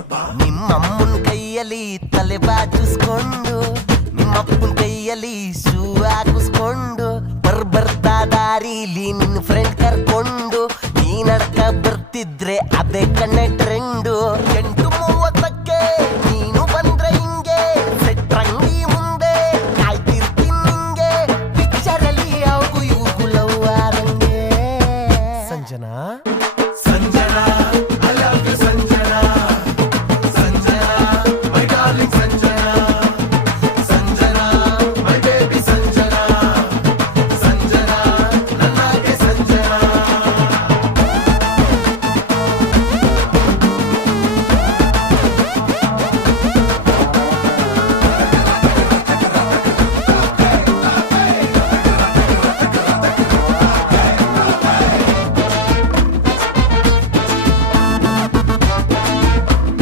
ನಿಮ್ಮಮ್ಮನ ಕೈಯಲ್ಲಿ ತಲೆ ಬಾಚಿಸ್ಕೊಂಡು ನಿಮ್ಮಪ್ಪನ ಕೈಯಲ್ಲಿ ಶೂ ಹಾಕಿಸ್ಕೊಂಡು ಬರ್ತಾ ದಾರಿಲಿ ನಿನ್ನ ಫ್ರೆಂಡ್ ಕರ್ಕೊಂಡು ನೀ ನಡ್ಕ ಬರ್ತಿದ್ರೆ ಅದೇ ಕಣ್ಣೆ ಟ್ರೆಂಡು.